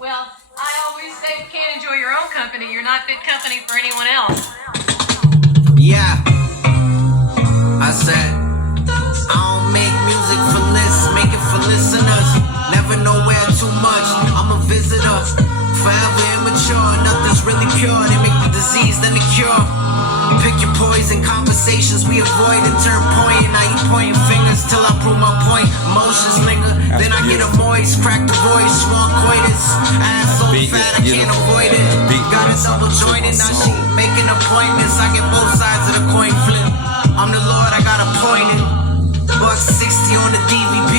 Well, I always say you can't enjoy your own company. You're not fit company for anyone else. Yeah, I said, I don't make music for lists, make it for listeners. Never nowhere too much, I'm a visitor. Forever immature, nothing's really pure. They make the disease, then the cure. Pick your poison, conversations we avoid and turn poignant. Now you pointing fingers till I prove my point. Emotions linger, then I get a moist, crack the voice, want coitus. Ass so fat I can't avoid it. Got a double jointed, now she making appointments. I get both sides of the coin flip. I'm the Lord, I got appointed. Buck 60 on the DVP.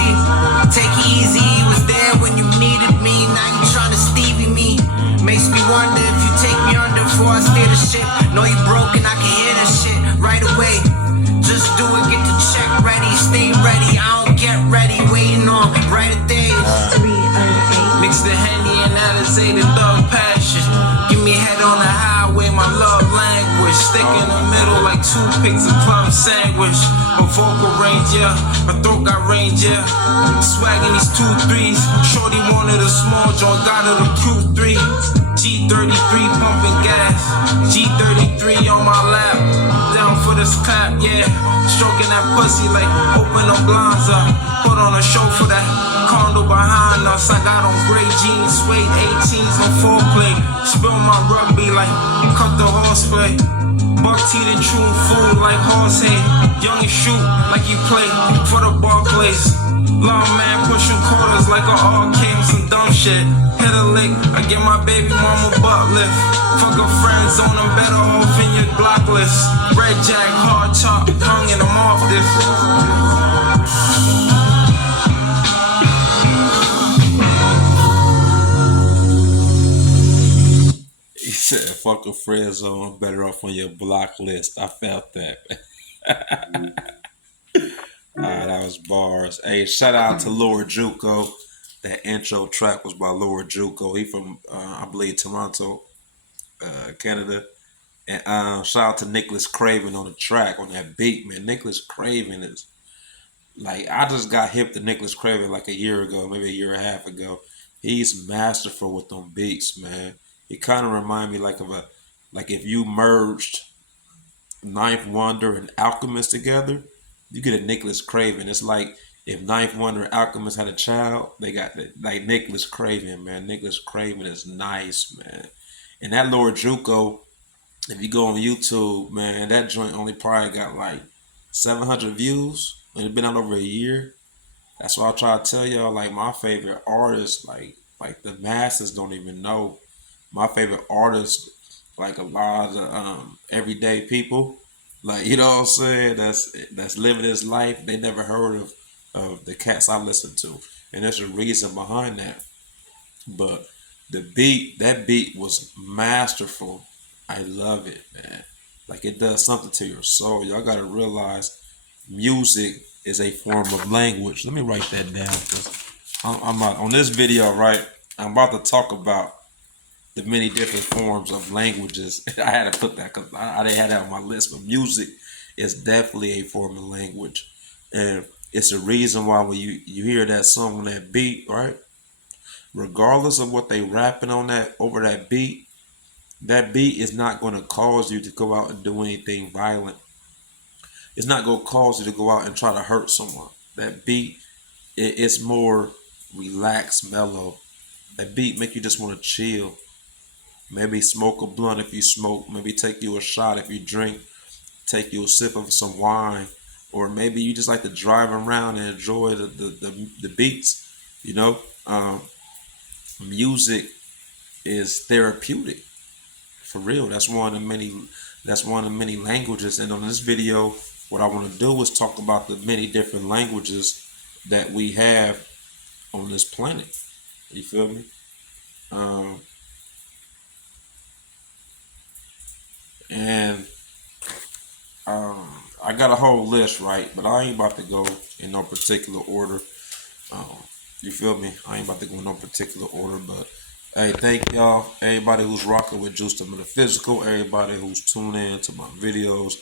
Take it easy, he was there when you needed me. Now you tryna Stevie me. Makes me wonder if you take me under before I steer the ship. Know you broken, I can hear that shit right away. Just do it, get the check ready, stay ready. I don't get ready, waiting on brighter days. 308. Mix the Henny and Alizé, the thug passion. Give me head on the highway, my love language. Stick in the middle like toothpicks, a club sandwich. My vocal range, yeah. My throat got range, yeah. Swagging these 2-3s. Shorty wanted a small joint, got her the Q3. G33 pumping gas. G33 on my lap. Down for this clap, yeah. Stroking that pussy like open them blinds up. Put on a show for that condo behind us. I got on gray jeans, suede 18s on foreplay. Spill my rugby like cut the horseplay. Buck teeth and true food like horse hay. Young and shoot like you play for the Barclays. Long man pushing quarters like an arcade, some dumb shit. Hit a lick, I get my baby mama butt lift. Fuck a friend zone, I'm better off in your block list. Red Jack, hard top, hung and I'm off this. He said, fuck a friend zone, better off on your block list. I felt that. That was bars. Hey, shout out to Lord Juco. That intro track was by Lord Juco. He from, I believe, Toronto, Canada. And shout out to Nicholas Craven on the track, on that beat, man. Nicholas Craven is, like, I just got hip to Nicholas Craven like a year ago, maybe a year and a half ago. He's masterful with them beats, man. He kind of remind me like if you merged Ninth Wonder and Alchemist together, you get a Nicholas Craven. It's like if Ninth Wonder and Alchemist had a child, they got like Nicholas Craven, man. Nicholas Craven is nice, man. And that Lord Juco, if you go on YouTube, man, that joint only probably got like 700 views. And it's been out over a year. That's why I try to tell y'all, like, my favorite artists, like the masses don't even know. My favorite artists, like a lot of the everyday people, like, you know what I'm saying, that's living this life, they never heard of the cats I listen to. And there's a reason behind that. But that beat was masterful. I love it, man. Like, it does something to your soul. Y'all gotta realize music is a form of language. Let me write that down, because I'm on this video, right? I'm about to talk about the many different forms of languages. I had to put that because I didn't have that on my list. But music is definitely a form of language, and it's a reason why when you hear that song on that beat, right? Regardless of what they rapping on that over that beat is not going to cause you to go out and do anything violent. It's not going to cause you to go out and try to hurt someone. That beat, it's more relaxed, mellow. That beat make you just want to chill. Maybe smoke a blunt if you smoke. Maybe take you a shot if you drink. Take you a sip of some wine. Or maybe you just like to drive around and enjoy the beats. You know, music is therapeutic. For real. That's one of the many languages. And on this video, what I want to do is talk about the many different languages that we have on this planet. You feel me? And I got a whole list, right? But I ain't about to go in no particular order. Um, you feel me? I ain't about to go in no particular order, but hey, thank y'all, everybody who's rocking with Juice the Metaphysical, everybody who's tuned in to my videos,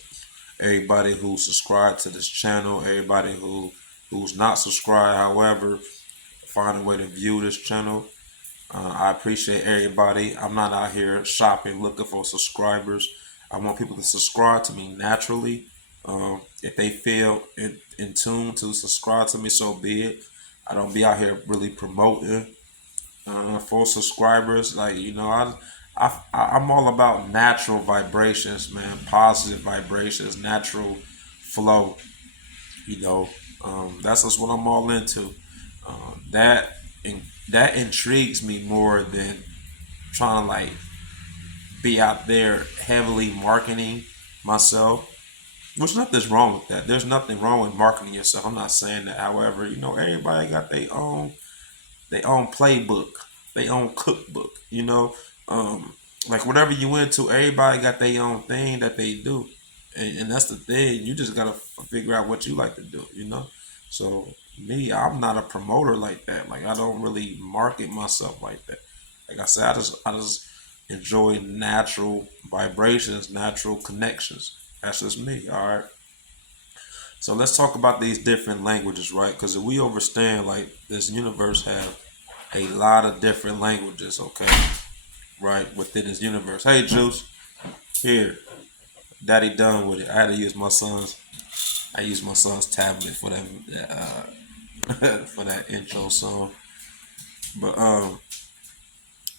everybody who subscribed to this channel, everybody who's not subscribed, however, find a way to view this channel. I appreciate everybody. I'm not out here shopping looking for subscribers. I want people to subscribe to me naturally. If they feel in tune to subscribe to me, so be it. I don't be out here really promoting for subscribers. Like I'm all about natural vibrations, man. Positive vibrations, natural flow. You know, that's just what I'm all into. That and that intrigues me more than trying to like be out there heavily marketing myself. There's nothing wrong with that. There's nothing wrong with marketing yourself. I'm not saying that. However, everybody got their own playbook, their own cookbook. Like whatever you into, everybody got their own thing that they do, and that's the thing. You just gotta figure out what you like to do. So me, I'm not a promoter like that. Like I don't really market myself like that. Like I said, I just enjoy natural vibrations, natural connections. That's just me. All right. So let's talk about these different languages, right? Because if we understand, like this universe have a lot of different languages, okay? Right within this universe. Hey, Juice, here, Daddy done with it. I had to use my son's. I used my son's tablet for that for that intro song. But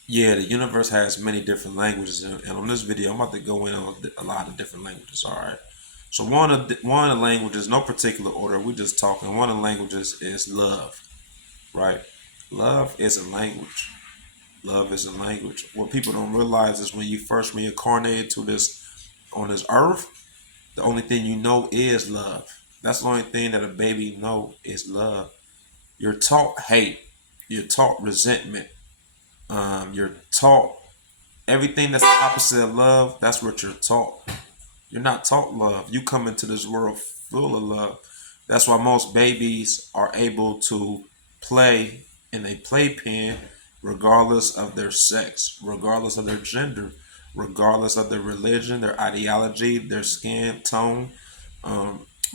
yeah, the universe has many different languages, and on this video, I'm about to go in on a lot of different languages. All right. So one of the languages, no particular order, we just talking. One of the languages is love, right? Love is a language. Love is a language. What people don't realize is when you first reincarnated to this on this earth, the only thing you know is love. That's the only thing that a baby know is love. You're taught hate. You're taught resentment. You're taught everything that's the opposite of love. That's what you're taught. You're not taught love. You come into this world full of love. That's why most babies are able to play in a playpen regardless of their sex, regardless of their gender, regardless of their religion, their ideology, their skin tone,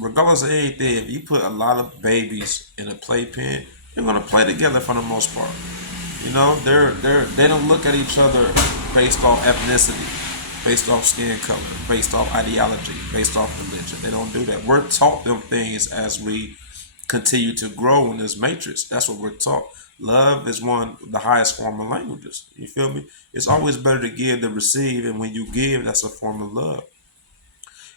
regardless of anything. If you put a lot of babies in a playpen, they're gonna play together for the most part. They don't look at each other based off ethnicity, based off skin color, based off ideology, based off religion. They don't do that. We're taught them things as we continue to grow in this matrix. That's what we're taught. Love is one of the highest form of languages. You feel me? It's always better to give than receive, and when you give, that's a form of love.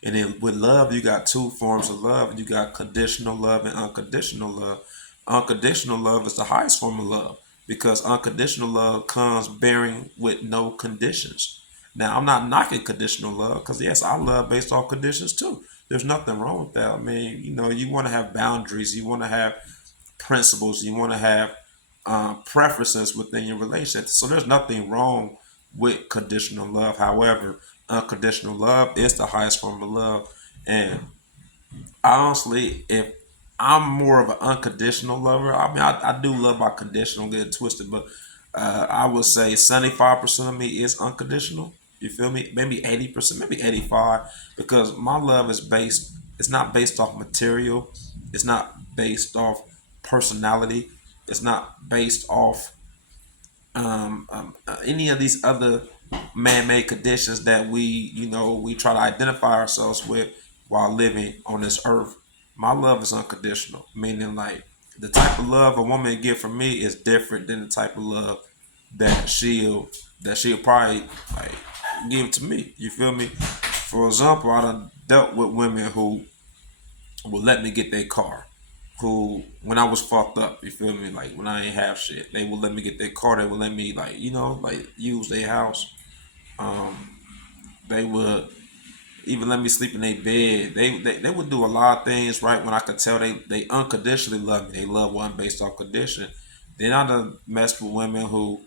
And then with love, you got two forms of love. You got conditional love and unconditional love. Unconditional love is the highest form of love because unconditional love comes bearing with no conditions. Now, I'm not knocking conditional love because, yes, I love based on conditions too. There's nothing wrong with that. I mean, you want to have boundaries, you want to have principles, you want to have preferences within your relationship. So there's nothing wrong with conditional love. However, unconditional love is the highest form of love. And honestly, if I'm more of an unconditional lover, I mean, I do love my conditional, get it twisted, but I would say 75% of me is unconditional. You feel me? Maybe 80%, maybe 85, because my love it's not based off material, it's not based off personality, it's not based off any of these other man-made conditions that we try to identify ourselves with while living on this earth. My love is unconditional, meaning like the type of love a woman get from me is different than the type of love that she'll probably like give to me. You feel me? For example, I done dealt with women who will let me get their car. Who, when I was fucked up, you feel me? Like when I ain't have shit, they would let me get their car. They would let me like use their house. Um, they would even let me sleep in their bed. They would do a lot of things right when I could tell they unconditionally love me. They love one based off condition. Then I done messed with women who,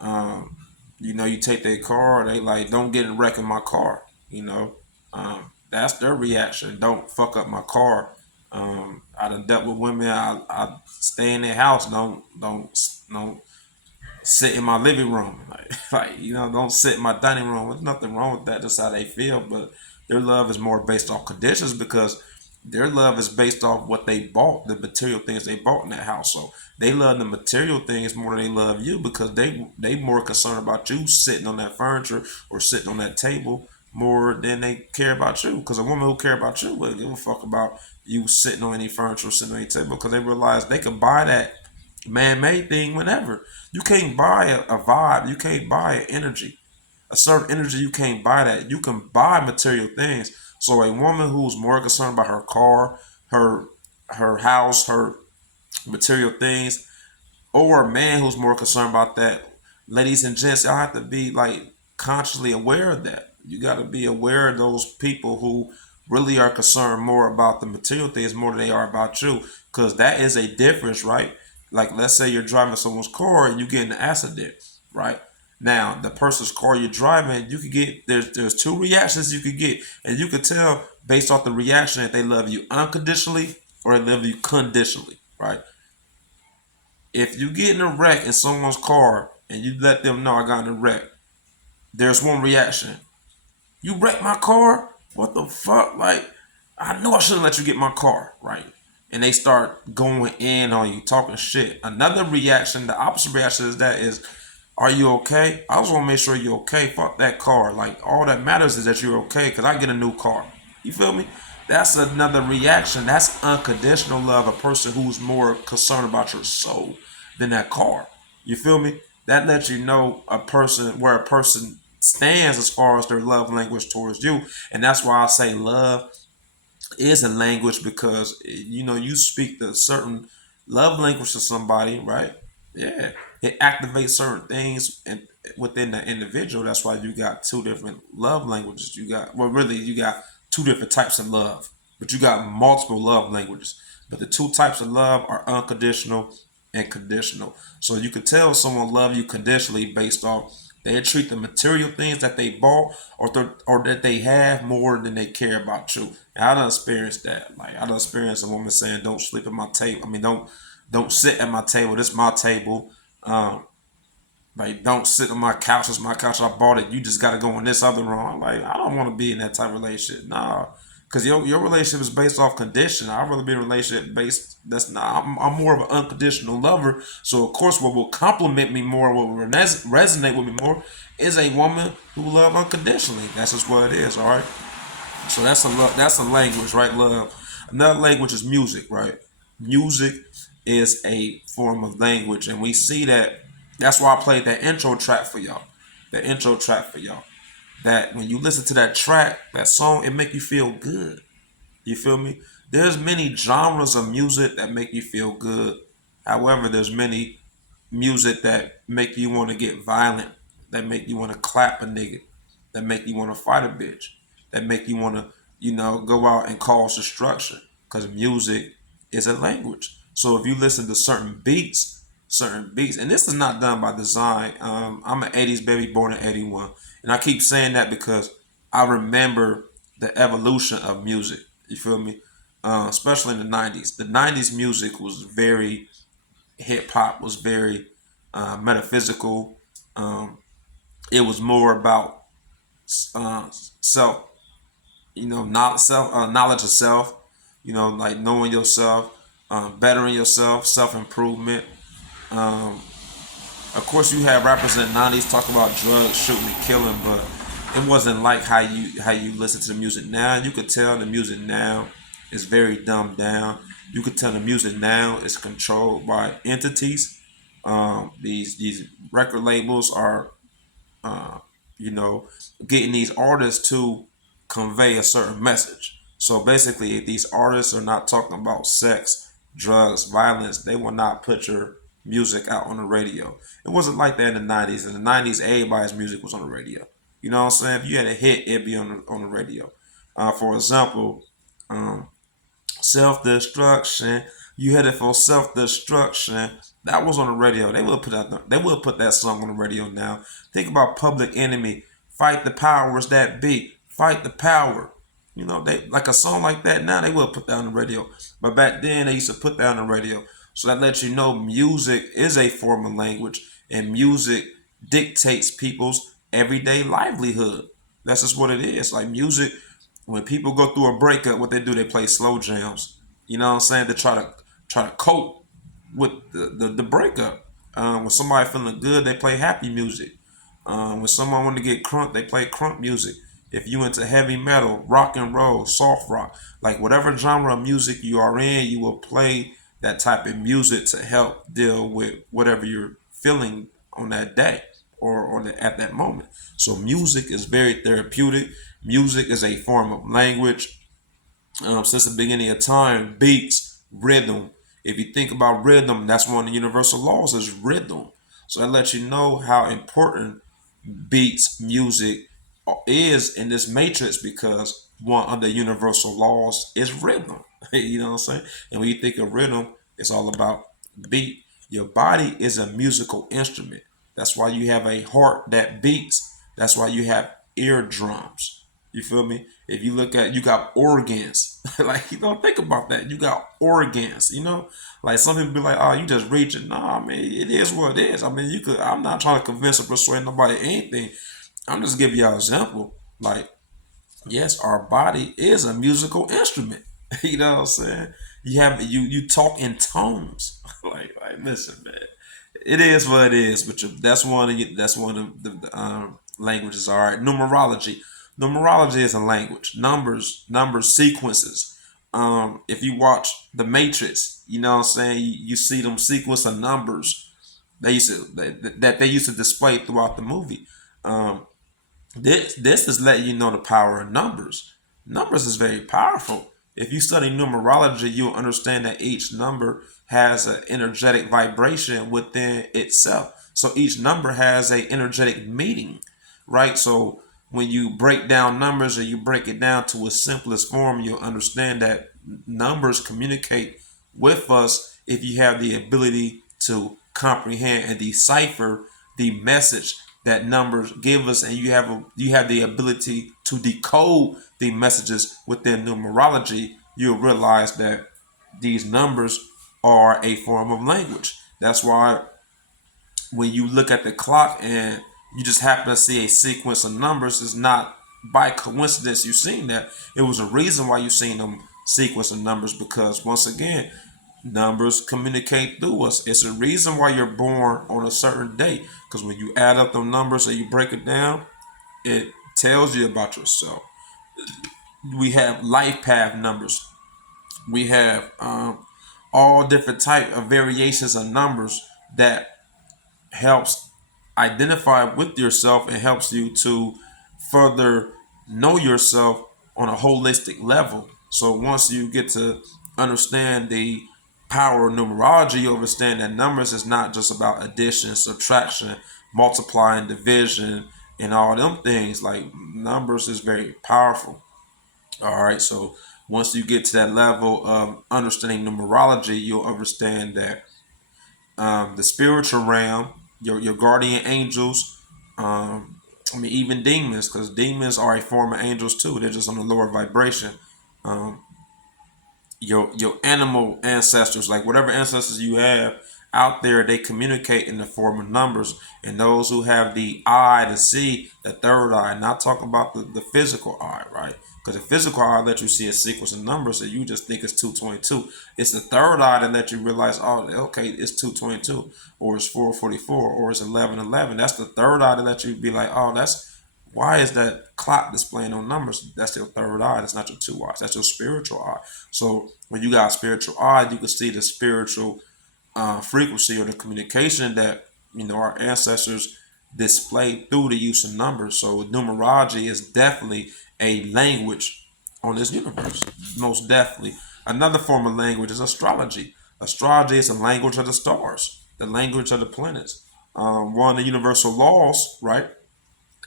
um, you take their car, they like don't get in wreck in my car. That's their reaction. Don't fuck up my car. I done dealt with women. I stay in their house. Don't sit in my living room. Don't sit in my dining room. There's nothing wrong with that. That's how they feel. But their love is more based on conditions because their love is based off what they bought, the material things they bought in that house. So they love the material things more than they love you because they more concerned about you sitting on that furniture or sitting on that table more than they care about you. Because a woman who care about you would give a fuck about you sitting on any furniture or sitting on any table because they realize they can buy that man-made thing whenever. You can't buy a vibe. You can't buy an energy, a certain energy. You can't buy that. You can buy material things. So a woman who's more concerned about her car, her her house, her material things, or a man who's more concerned about that, ladies and gents, y'all have to be like consciously aware of that. You got to be aware of those people who really are concerned more about the material things more than they are about you, because that is a difference, right? Like, let's say you're driving someone's car and you get in an accident, right? Now, the person's car you're driving, you could get there's two reactions you could get, and you could tell based off the reaction that they love you unconditionally or they love you conditionally, right? If you get in a wreck in someone's car and you let them know I got in a wreck, there's one reaction. You wrecked my car? What the fuck? Like, I know I shouldn't let you get my car, right? And they start going in on you, talking shit. Another reaction, the opposite reaction is that is, are you okay? I just want to make sure you're okay. Fuck that car. Like, all that matters is that you're okay because I get a new car. You feel me? That's another reaction. That's unconditional love. A person who's more concerned about your soul than that car. You feel me? That lets you know a person where a person stands as far as their love language towards you. And that's why I say love is a language because you speak the certain love language to somebody, right? Yeah, it activates certain things and within the individual. That's why you got two different love languages. You got two different types of love, but you got multiple love languages. But the two types of love are unconditional and conditional. So you could tell someone love you conditionally based off they treat the material things that they bought or that they have more than they care about you. And I done experienced that. Like, I done experienced a woman saying, "Don't sleep at my table. I mean, don't sit at my table. This is my table. Um, like, don't sit on my couch. It's my couch. I bought it. You just got to go in this other room." I'm like, I don't want to be in that type of relationship. Nah, because your relationship is based off condition. I'd rather be in a relationship based. That's not. I'm more of an unconditional lover. So of course, what will compliment me more, what will resonate with me more, is a woman who love unconditionally. That's just what it is. All right. So that's a that's a language, right? Love. Another language is music, right? Music is a form of language, and we see that. That's why I played that intro track for y'all. The intro track for y'all. That when you listen to that track, that song, it make you feel good. You feel me? There's many genres of music that make you feel good. However, there's many music that make you want to get violent, that make you want to clap a nigga, that make you want to fight a bitch, that make you want to, go out and cause destruction. Because music is a language. So if you listen to certain beats, and this is not done by design. I'm an '80s baby, born in '81, and I keep saying that because I remember the evolution of music. You feel me? Especially in the '90s. The '90s music was very hip hop was very metaphysical. Um, it was more about self, knowledge of self. Like knowing yourself, bettering yourself, self improvement. Um, of course, you have rappers in the '90s talk about drugs, shooting, and killing, but it wasn't like how you listen to the music now. You could tell the music now is very dumbed down. You could tell the music now is controlled by entities. These record labels are, uh, you know, getting these artists to convey a certain message. So basically, if these artists are not talking about sex, drugs, violence, they will not put your music out on the radio. It wasn't like that in the '90s. In the '90s, everybody's music was on the radio. You know what I'm saying? If you had a hit, it'd be on the radio. For example, um, self destruction. You headed for self destruction. That was on the radio. They will put that song on the radio now. Think about Public Enemy. Fight the powers that be. Fight the power. They like a song like that now. They will put that on the radio. But back then they used to put that on the radio. So that lets you know music is a form of language, and music dictates people's everyday livelihood. That's just what it is. Like music When people go through a breakup, what they do, they play slow jams. You know what I'm saying? To try to cope with the breakup. When somebody feeling good, they play happy music. When someone want to get crunk, they play crunk music. If you into heavy metal, rock and roll, soft rock, like whatever genre of music you are in, you will play that type of music to help deal with whatever you're feeling on that day at that moment. So music is very therapeutic. Music is a form of language. Since the beginning of time, beats, rhythm. If you think about rhythm, that's one of the universal laws is rhythm. So that lets you know how important beats, music is in this matrix because one of the universal laws is rhythm. You know what I'm saying? And when you think of rhythm, it's all about beat. Your body is a musical instrument. That's why you have a heart that beats. That's why you have eardrums. You feel me? If you look at, you got organs. Like, you don't think about that. You got organs, Like some people be like, oh, you just reaching. Nah, I mean, it is what it is. I mean, I'm not trying to convince or persuade nobody anything. I'm just giving y'all an example. Like, yes, our body is a musical instrument. You know what I'm saying? You talk in tones. like listen, man. It is what it is, but that's one of the languages. All right, numerology. Numerology is a language. Numbers, sequences. If you watch The Matrix, you know what I'm saying. You see them sequence of numbers. They used to display throughout the movie. Um, this is letting you know the power of numbers. Numbers is very powerful. If you study numerology, you'll understand that each number has an energetic vibration within itself. So each number has a energetic meaning, right? So when you break down numbers or you break it down to its simplest form, you'll understand that numbers communicate with us if you have the ability to comprehend and decipher the message that numbers give us, and you have the ability to decode the messages within numerology. You'll realize that these numbers are a form of language. That's why when you look at the clock and you just happen to see a sequence of numbers, it's not by coincidence you've seen that. It was a reason why you've seen them sequence of numbers, because once again, numbers communicate through us. It's a reason why you're born on a certain date, because when you add up the numbers and you break it down, it tells you about yourself. We have life path numbers. We have all different type of variations of numbers that helps identify with yourself and helps you to further know yourself on a holistic level. So once you get to understand the power of numerology, you understand that numbers is not just about addition, subtraction, multiplying, division, and all them things. Like, numbers is very powerful. All right, so once you get to that level of understanding numerology, you'll understand that the spiritual realm, your guardian angels, I mean even demons, because demons are a form of angels too. They're just on a lower vibration. Um, your animal ancestors, like whatever ancestors you have out there, they communicate in the form of numbers. And those who have the eye to see, the third eye, not talking about the physical eye, right? Because the physical eye let you see a sequence of numbers and you just think it's 222. It's the third eye that let you realize, oh, okay, it's 222, or it's 444, or it's 1111. That's the third eye that let you be like, oh, that's why is that clock displaying on numbers? That's your third eye. That's not your two eyes. That's your spiritual eye. So when you got a spiritual eye, you can see the spiritual frequency or the communication that our ancestors displayed through the use of numbers. So numerology is definitely a language on this universe, most definitely. Another form of language is astrology. Astrology is a language of the stars, the language of the planets. One of the universal laws, right,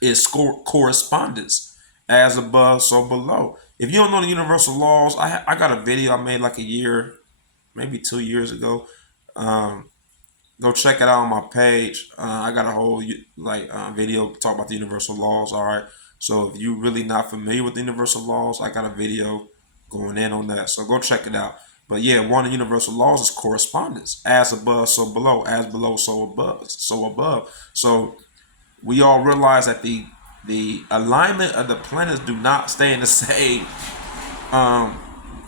is correspondence. As above, so below. If you don't know the universal laws, I got a video I made like a year, maybe 2 years ago. Um, Go check it out on my page. I got a whole video talk about the universal laws. All right. So if you're really not familiar with the universal laws, I got a video going in on that. So go check it out. But yeah, one of the universal laws is correspondence. As above, so below. As below, so above. So above. So we all realize that the the alignment of the planets do not stay in the same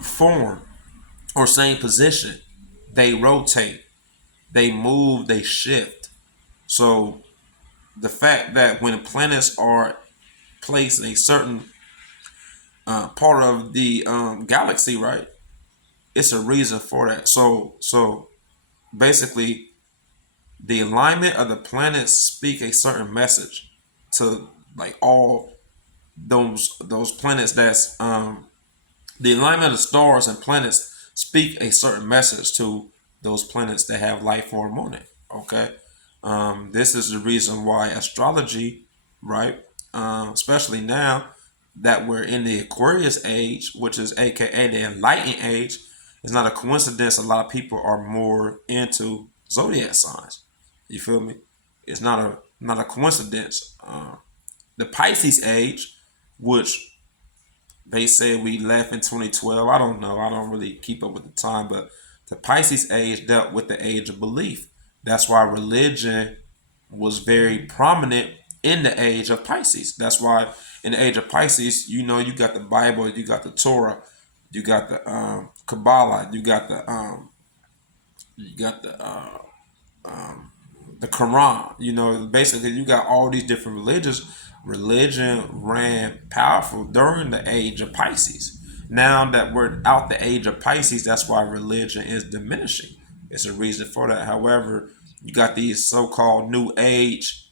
form or same position. They rotate, they move, they shift. So the fact that when planets are placed in a certain part of the galaxy, right? It's a reason for that. So basically, the alignment of the planets speak a certain message to like all those planets. That's the alignment of stars and planets speak a certain message to those planets that have life form on it. Okay, this is the reason why astrology, right? Especially now that we're in the Aquarius age, which is AKA the enlightened age, it's not a coincidence. A lot of people are more into zodiac signs. You feel me? It's not a coincidence. The Pisces age, which they said we left in 2012. I don't know. I don't really keep up with the time, but the Pisces age dealt with the age of belief. That's why religion was very prominent in the age of Pisces. That's why in the age of Pisces, you got the Bible, you got the Torah, you got the Kabbalah, you got the Quran. Basically, you got all these different religions. Religion ran powerful during the age of Pisces. Now that we're out the age of Pisces, that's why religion is diminishing. It's a reason for that. However, you got these so-called New Age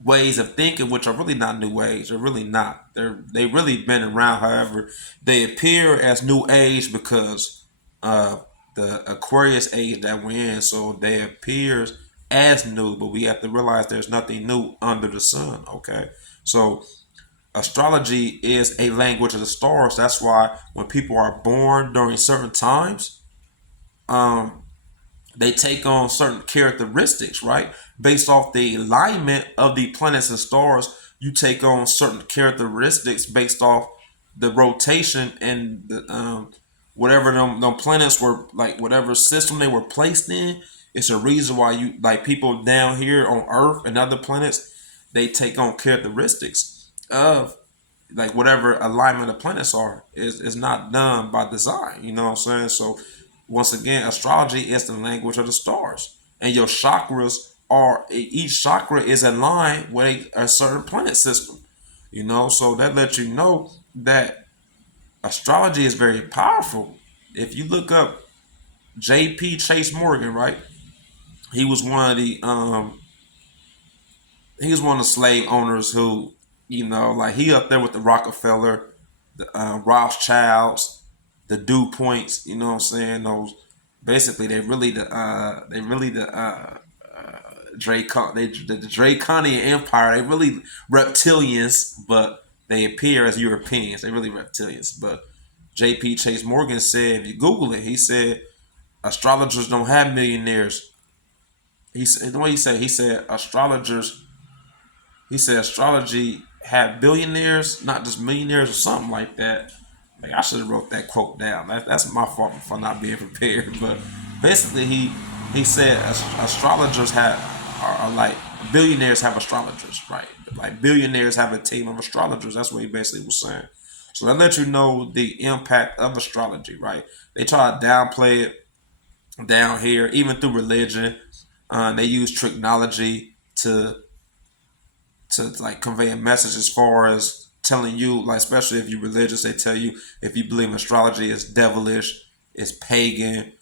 ways of thinking, which are really not New Age. They're really not. They really been around. However, they appear as New Age because of the Aquarius age that we're in. So they appear as new, but we have to realize there's nothing new under the sun. Okay, so astrology is a language of the stars. That's why when people are born during certain times, they take on certain characteristics, right? Based off the alignment of the planets and stars, you take on certain characteristics based off the rotation and the whatever them planets were like, whatever system they were placed in. It's a reason why you like people down here on Earth and other planets, they take on characteristics of like whatever alignment of planets are is not done by design. You know what I'm saying? So once again, astrology is the language of the stars, and your chakras are each chakra is aligned with a certain planet system. So that lets you know that astrology is very powerful. If you look up J.P. Chase Morgan, right? He was one of the he was one of the slave owners who, like he up there with the Rockefeller, the Rothschilds, the Dew Points. You know what I'm saying? Those basically the Draconian Empire. They really reptilians, but they appear as Europeans. They really reptilians. But J.P. Chase Morgan said, if you Google it, he said astrologers don't have millionaires. He said the way he said astrologers. He said astrology had billionaires, not just millionaires or something like that. Like I should have wrote that quote down. That's my fault for not being prepared. But basically, he said astrologers are like billionaires have astrologers, right? Like billionaires have a team of astrologers. That's what he basically was saying. So that lets you know the impact of astrology, right? They try to downplay it down here, even through religion. They use technology to like convey a message as far as telling you, like especially if you're religious, they tell you if you believe in astrology, it's devilish, it's pagan,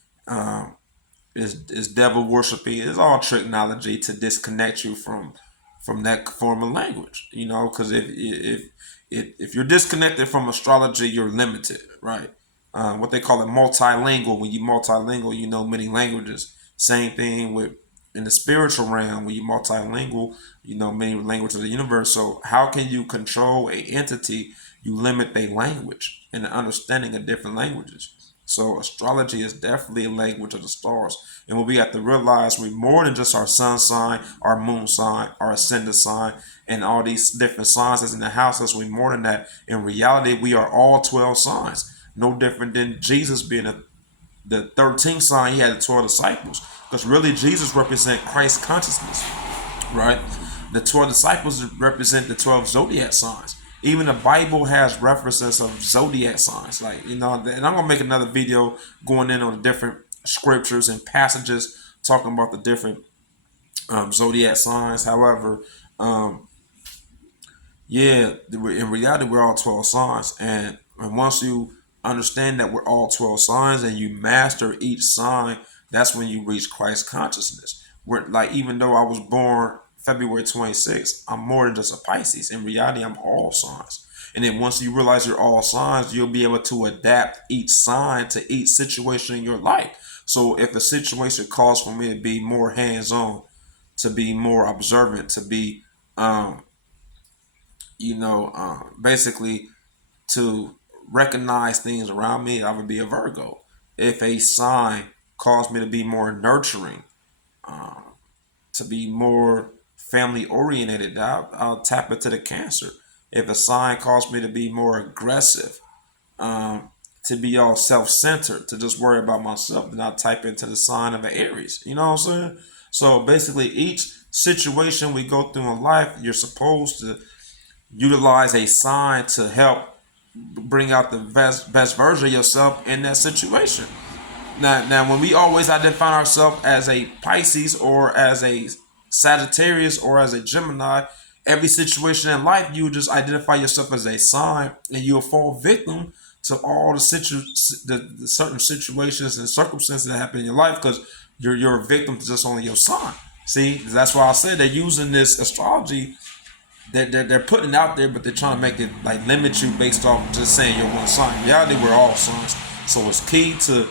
is devil worshiping. It's all technology to disconnect you from that form of language. Because if you're disconnected from astrology, you're limited, right? What they call it multilingual. When you multilingual, you know many languages. Same thing with in the spiritual realm. When you multilingual, you know many languages of the universe. So how can you control a entity? You limit their language and the understanding of different languages. So astrology is definitely a language of the stars. And what we have to realize, we're more than just our sun sign, our moon sign, our ascendant sign, and all these different signs that's in the houses. We're more than that. In reality, we are all 12 signs. No different than Jesus being the 13th sign. He had the 12 disciples. Because really, Jesus represents Christ consciousness, right? The 12 disciples represent the 12 zodiac signs. Even the Bible has references of zodiac signs, like and I'm gonna make another video going in on different scriptures and passages talking about the different zodiac signs. However, um, yeah, in reality, we're all 12 signs. And once you understand that we're all 12 signs and you master each sign, that's when you reach Christ consciousness. Where, like, even though I was born February 26th, I'm more than just a Pisces. In reality, I'm all signs. And then once you realize you're all signs, you'll be able to adapt each sign to each situation in your life. So if the situation calls for me to be more hands on, to be more observant, to be um, basically to recognize things around me, I would be a Virgo. If a sign caused me to be more nurturing, to be more family oriented, I'll tap into the Cancer. If a sign caused me to be more aggressive, to be all self centered, to just worry about myself, then I'll type into the sign of an Aries. You know what I'm saying? So basically, each situation we go through in life, you're supposed to utilize a sign to help bring out the best version of yourself in that situation. Now, when we always identify ourselves as a Pisces or as a Sagittarius or as a Gemini, every situation in life you just identify yourself as a sign, and you'll fall victim to all the certain situations and circumstances that happen in your life because you're a victim to just only your sign. See, that's why I said they're using this astrology that they're putting out there, but they're trying to make it like limit you based off just saying you're one sign. In reality, we're all signs. So it's key to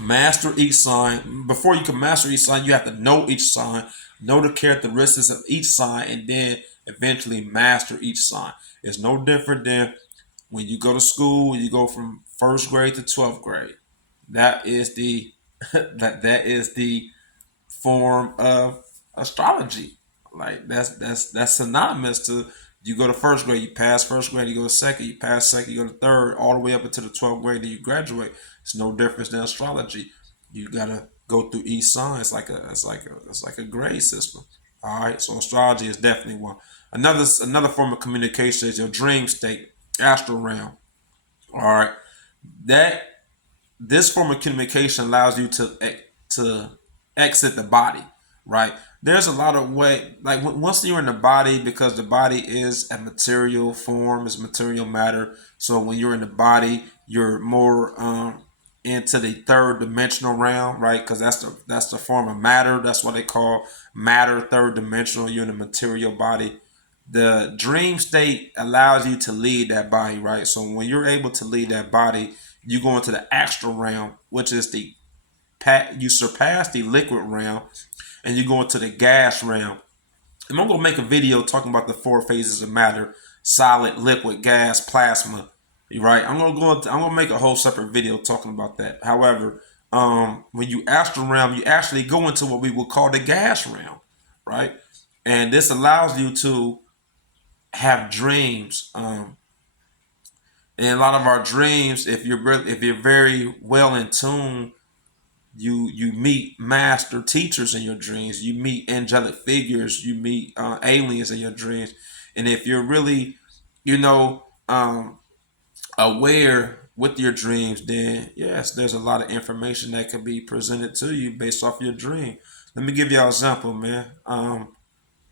master each sign. Before you can master each sign, you have to know each sign, know the characteristics of each sign, and then eventually master each sign. It's no different than when you go to school, you go from first grade to 12th grade. That is the that is the form of astrology. Like that's synonymous to you go to first grade, you pass first grade, you go to second, you pass second, you go to third, all the way up into the 12th grade, then you graduate. It's no difference than astrology. You gotta go through each sign. It's like a grade system. All right. So astrology is definitely one. Another form of communication is your dream state, astral realm. All right. That this form of communication allows you to exit the body, right? There's a lot of way, like once you're in the body, because the body is a material form, is material matter. So when you're in the body, you're more into the third dimensional realm, right? Because that's the form of matter. That's what they call matter, third dimensional. You're in a material body. The dream state allows you to lead that body, right? So when you're able to lead that body, you go into the astral realm, which is you surpass the liquid realm, and you go into the gas realm. And I'm gonna make a video talking about the four phases of matter: solid, liquid, gas, plasma. Right? I'm gonna make a whole separate video talking about that. However, when you astral realm, you actually go into what we would call the gas realm, right? And this allows you to have dreams. And a lot of our dreams, if you're very well in tune, you meet master teachers in your dreams. You meet angelic figures. You meet aliens in your dreams. And if you're really, you know, aware with your dreams, then yes, there's a lot of information that can be presented to you based off your dream. Let me give you an example, man.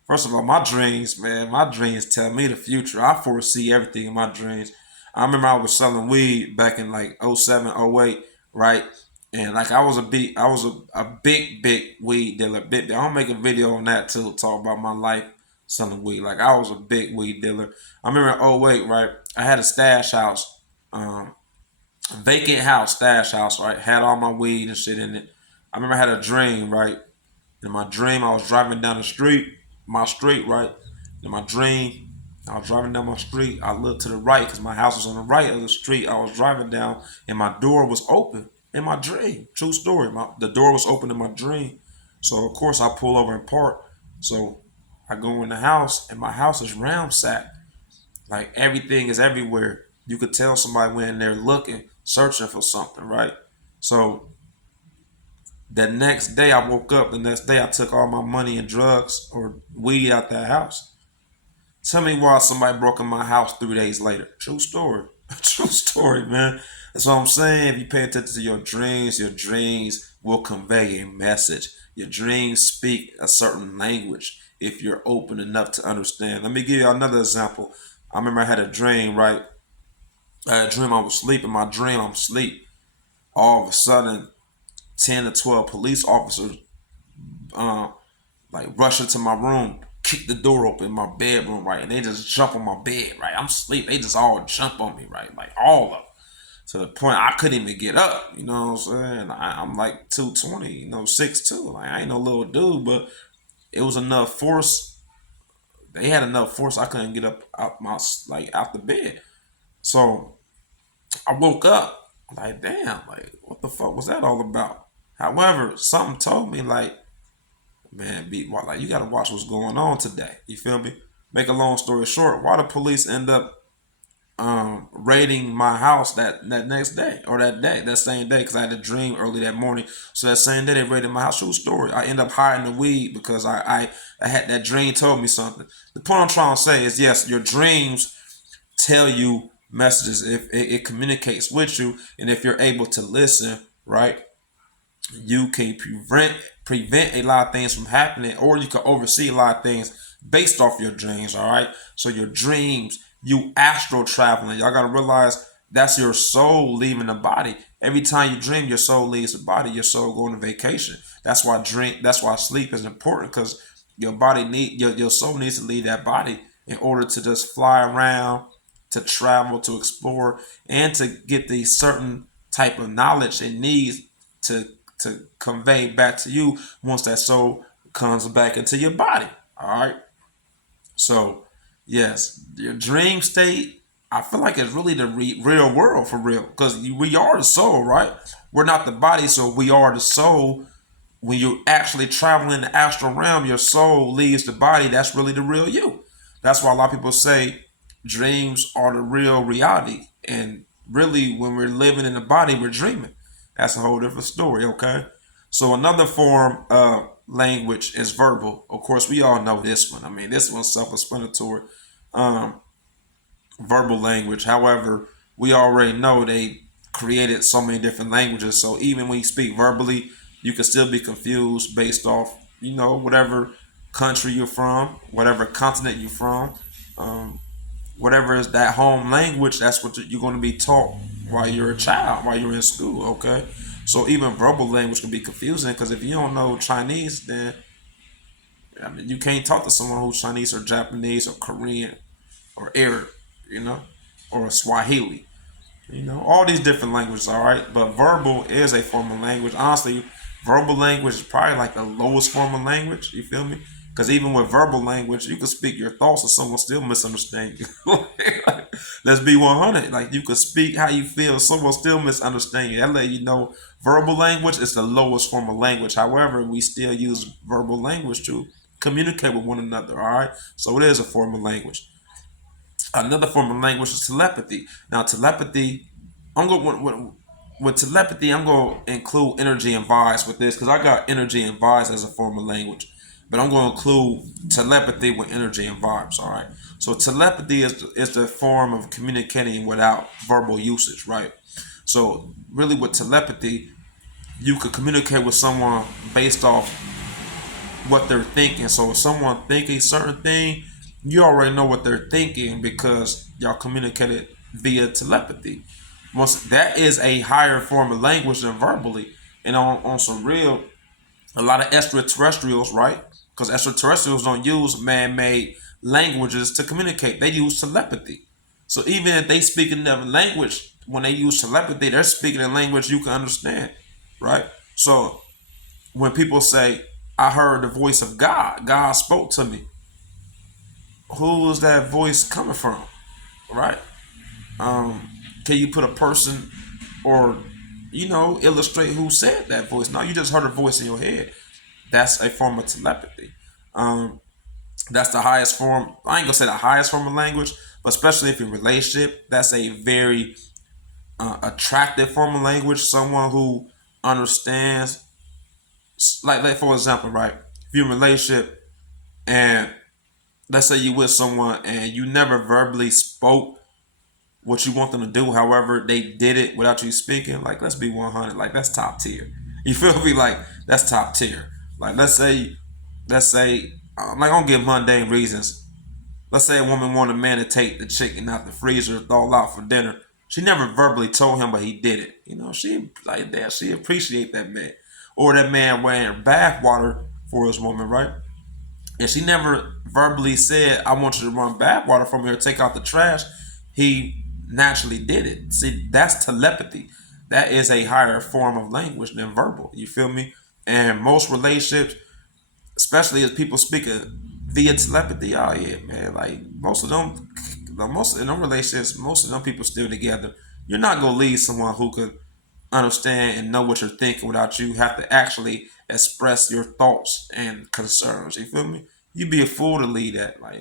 First of all, my dreams, man, my dreams tell me the future. I foresee everything in my dreams. I remember I was selling weed back in like '07, '08, right? And like I was a big weed dealer. I'll make a video on that too, talk about my life selling weed. Like I was a big weed dealer. I remember in '08, right? I had a stash house, um, vacant house, stash house, right? Had all my weed and shit in it. I remember I had a dream, right? In my dream, I was driving down the street, my street, right? In my dream, I was driving down my street. I looked to the right because my house was on the right of the street. I was driving down, and my door was open in my dream. True story. The door was open in my dream. So of course I pull over and park. So I go in the house, and my house is ransacked. Like everything is everywhere. You could tell somebody went in there looking, searching for something, right? So The next day I woke up. The next day I took all my money and drugs or weed out that house. Tell me why somebody broke in my house 3 days later. True story. True story, man. That's what I'm saying. If you pay attention to your dreams will convey a message. Your dreams speak a certain language if you're open enough to understand. Let me give you another example. I remember I had a dream, right? I had a dream I was sleeping. My dream, I'm asleep. All of a sudden, 10 to 12 police officers uh, like rush into my room, kick the door open in my bedroom, right? And they just jump on my bed, right? I'm asleep. They just all jump on me, right? Like all of them. To the point I couldn't even get up, you know what I'm saying? I'm like 220, 6'2". Like I ain't no little dude, but it was enough force. They had enough force I couldn't get up out the bed. So I woke up like, damn, like what the fuck was that all about? However, something told me like, man, like you gotta watch what's going on today. You feel me? Make a long story short, why the police end up raiding my house that next day or that same day, because I had a dream early that morning. So that same day they raided my house. True story. I end up hiding the weed because I had that dream told me something. The point I'm trying to say is yes, your dreams tell you messages if it communicates with you, and if you're able to listen, right, you can prevent a lot of things from happening, or you can oversee a lot of things based off your dreams. All right, so your dreams, you astral traveling, y'all gotta realize that's your soul leaving the body. Every time you dream, your soul leaves the body, your soul going on vacation. That's why sleep is important, because your soul needs to leave that body in order to just fly around, to travel, to explore, and to get the certain type of knowledge it needs to convey back to you once that soul comes back into your body. All right. So yes, your dream state, I feel like it's really the real world for real, because we are the soul, right? We're not the body, so we are the soul. When you're actually traveling in the astral realm, your soul leaves the body. That's really the real you. That's why a lot of people say dreams are the real reality. And really, when we're living in the body, we're dreaming. That's a whole different story, okay? So another form of language is verbal. Of course, we all know this one. I mean, this one's self-explanatory. Um, Verbal language. However, we already know they created so many different languages. So even when you speak verbally, you can still be confused based off, whatever country you're from, whatever continent you're from, um, whatever is that home language. That's what you're going to be taught while you're a child, while you're in school. Okay, so even verbal language can be confusing, because if you don't know Chinese, then I mean you can't talk to someone who's Chinese or Japanese or Korean or Arab, you know, or Swahili. All these different languages, all right? But verbal is a form of language. Honestly, verbal language is probably like the lowest form of language. You feel me? Because even with verbal language, you can speak your thoughts and someone still misunderstand you. Let's be 100. Like, you could speak how you feel, someone still misunderstand you. That let you know verbal language is the lowest form of language. However, we still use verbal language to communicate with one another, all right? So it is a form of language. Another form of language is telepathy. Now, telepathy, I'm going with telepathy. I'm going to include energy and vibes with this, because I got energy and vibes as a form of language. But I'm going to include telepathy with energy and vibes. All right. So telepathy is the form of communicating without verbal usage, right? So really, with telepathy, you could communicate with someone based off what they're thinking. So if someone thinking a certain thing, you already know what they're thinking because y'all communicated via telepathy. Once that is a higher form of language than verbally. And on some real, a lot of extraterrestrials, right? Because extraterrestrials don't use man-made languages to communicate. They use telepathy. So even if they speak another language, when they use telepathy, they're speaking a language you can understand, right? So when people say, I heard the voice of God, God spoke to me, who is that voice coming from, right? Can you put a person or, illustrate who said that voice? No, you just heard a voice in your head. That's a form of telepathy. That's the highest form. I ain't gonna say the highest form of language, but especially if you're in a relationship, that's a very attractive form of language. Someone who understands Like for example, right? If you're in a relationship and let's say you with someone and you never verbally spoke what you want them to do, however they did it without you speaking, like let's be 100, like that's top tier. You feel me? Like that's top tier. Like let's say like I'll give mundane reasons. Let's say a woman wanted a man to take the chicken out the freezer, thaw out for dinner. She never verbally told him, but he did it. You know, she like that. She appreciate that man, or that man wearing bath water for his woman, right? And she never verbally said, "I want you to run bath water for me or take out the trash." He naturally did it. See, that's telepathy. That is a higher form of language than verbal. You feel me? And most relationships, especially as people speak via telepathy. Oh yeah, man. Like most in them relationships, most of them people still together. You're not gonna leave someone who could understand and know what you're thinking without you have to actually express your thoughts and concerns. You feel me? You'd be a fool to lead that. Like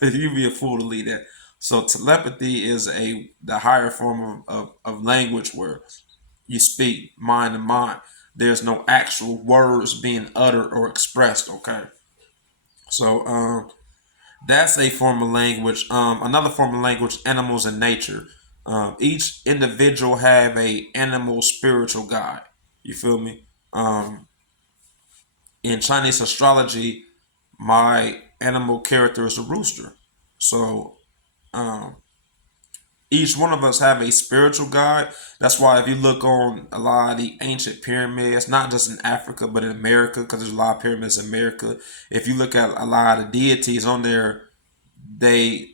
you'd be a fool to lead that. So telepathy is the higher form of language where you speak mind to mind. There's no actual words being uttered or expressed. Okay, so that's a form of language. Another form of language: animals and nature. Each individual have a animal spiritual guide. You feel me? In Chinese astrology, my animal character is a rooster. So um, each one of us have a spiritual guide. That's why if you look on a lot of the ancient pyramids, not just in Africa but in America, because there's a lot of pyramids in America. If you look at a lot of the deities on there, they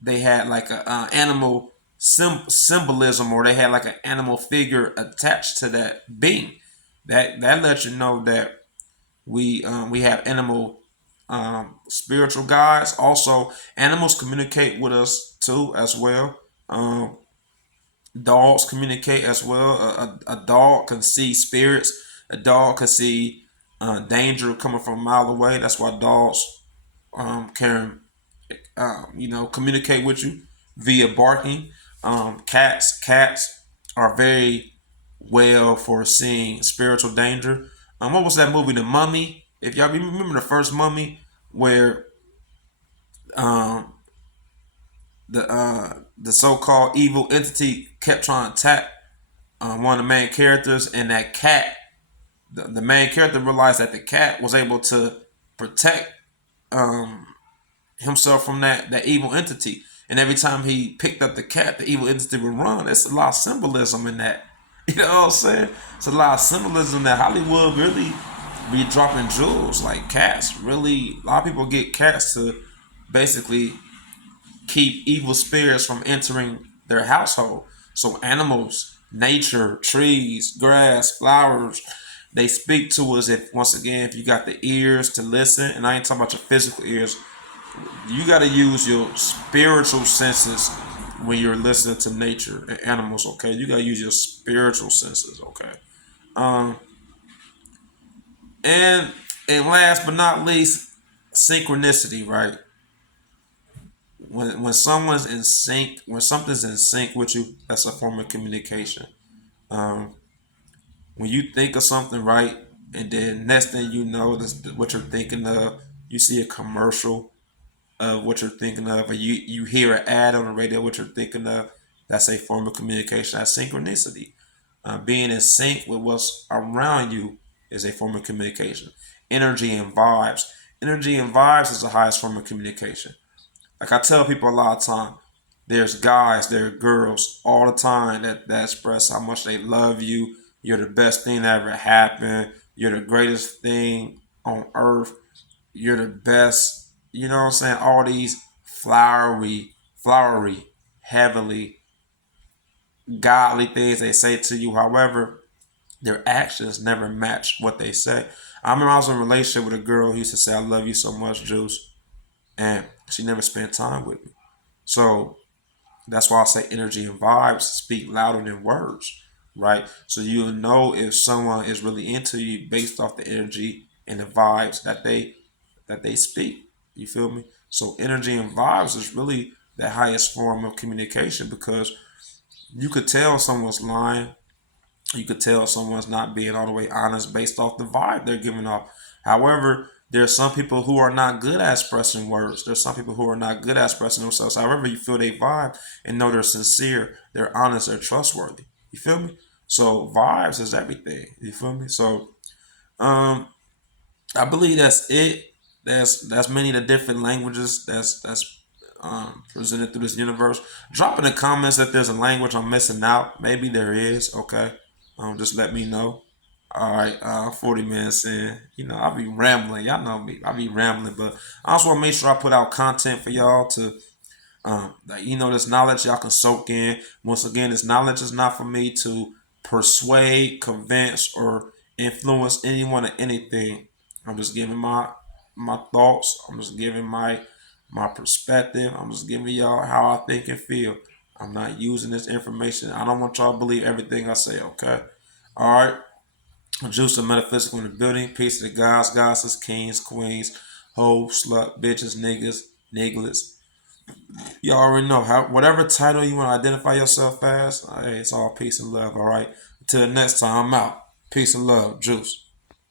they had like a animal symbolism, or they had like an animal figure attached to that being. That lets you know that we have animal spiritual guides. Also, animals communicate with us too as well. Um, Dogs communicate as well. A dog can see spirits. A dog can see danger coming from a mile away. That's why dogs can communicate with you via barking. Cats are very well for seeing spiritual danger. What was that movie, The Mummy? If y'all remember the first Mummy, where um, the so-called evil entity kept trying to attack one of the main characters, and that cat, the main character realized that the cat was able to protect um, himself from that evil entity. And every time he picked up the cat, the evil entity would run. There's a lot of symbolism in that. You know what I'm saying? It's a lot of symbolism that Hollywood really be dropping jewels. Like cats, really, a lot of people get cats to basically keep evil spirits from entering their household. So animals, nature, trees, grass, flowers, they speak to us if once again if you got the ears to listen. And I ain't talking about your physical ears. You got to use your spiritual senses when you're listening to nature and animals. Okay, you got to use your spiritual senses. Okay, um, and and last but not least, synchronicity. Right, when someone's in sync, when something's in sync with you, that's a form of communication. Um, when you think of something, right, and then next thing you know, that's what you're thinking of. You see a commercial of what you're thinking of, or you hear an ad on the radio, what you're thinking of. That's a form of communication. That's synchronicity. Being in sync with what's around you is a form of communication. Energy and vibes. Energy and vibes is the highest form of communication. Like I tell people a lot of time, there's guys, there are girls all the time that express how much they love you. You're the best thing that ever happened. You're the greatest thing on earth. You're the best. You know what I'm saying? All these flowery, heavenly, godly things they say to you. However, their actions never match what they say. I remember I was in a relationship with a girl who used to say, "I love you so much, Juice," and she never spent time with me. So that's why I say energy and vibes speak louder than words, right? So you'll know if someone is really into you based off the energy and the vibes that they speak. You feel me? So energy and vibes is really the highest form of communication because you could tell someone's lying You could tell someone's not being all the way honest based off the vibe they're giving off. However, there are some people who are not good at expressing words. There's some people who are not good at expressing themselves. However, you feel they vibe and know they're sincere, they're honest, they're trustworthy. You feel me? So vibes is everything. You feel me? So um I believe that's it. That's many of the different languages that's presented through this universe. Drop in the comments if there's a language I'm missing out. Maybe there is. Okay, just let me know. All right, 40 minutes in. You know, I'll be rambling. Y'all know me. I'll be rambling, but I also want to make sure I put out content for y'all to this knowledge y'all can soak in. Once again, this knowledge is not for me to persuade, convince, or influence anyone or anything. I'm just giving my thoughts. I'm just giving my perspective. I'm just giving y'all how I think and feel. I'm not using this information. I don't want y'all to believe everything I say. Okay. All right. Juice and metaphysical in the building. Peace to the guys, goddesses, kings, queens, hoes, slut, bitches, niggas, nigglets. You already know how whatever title you want to identify yourself as. Hey, it's all peace and love. All right. Until the next time, I'm out. Peace and love, Juice.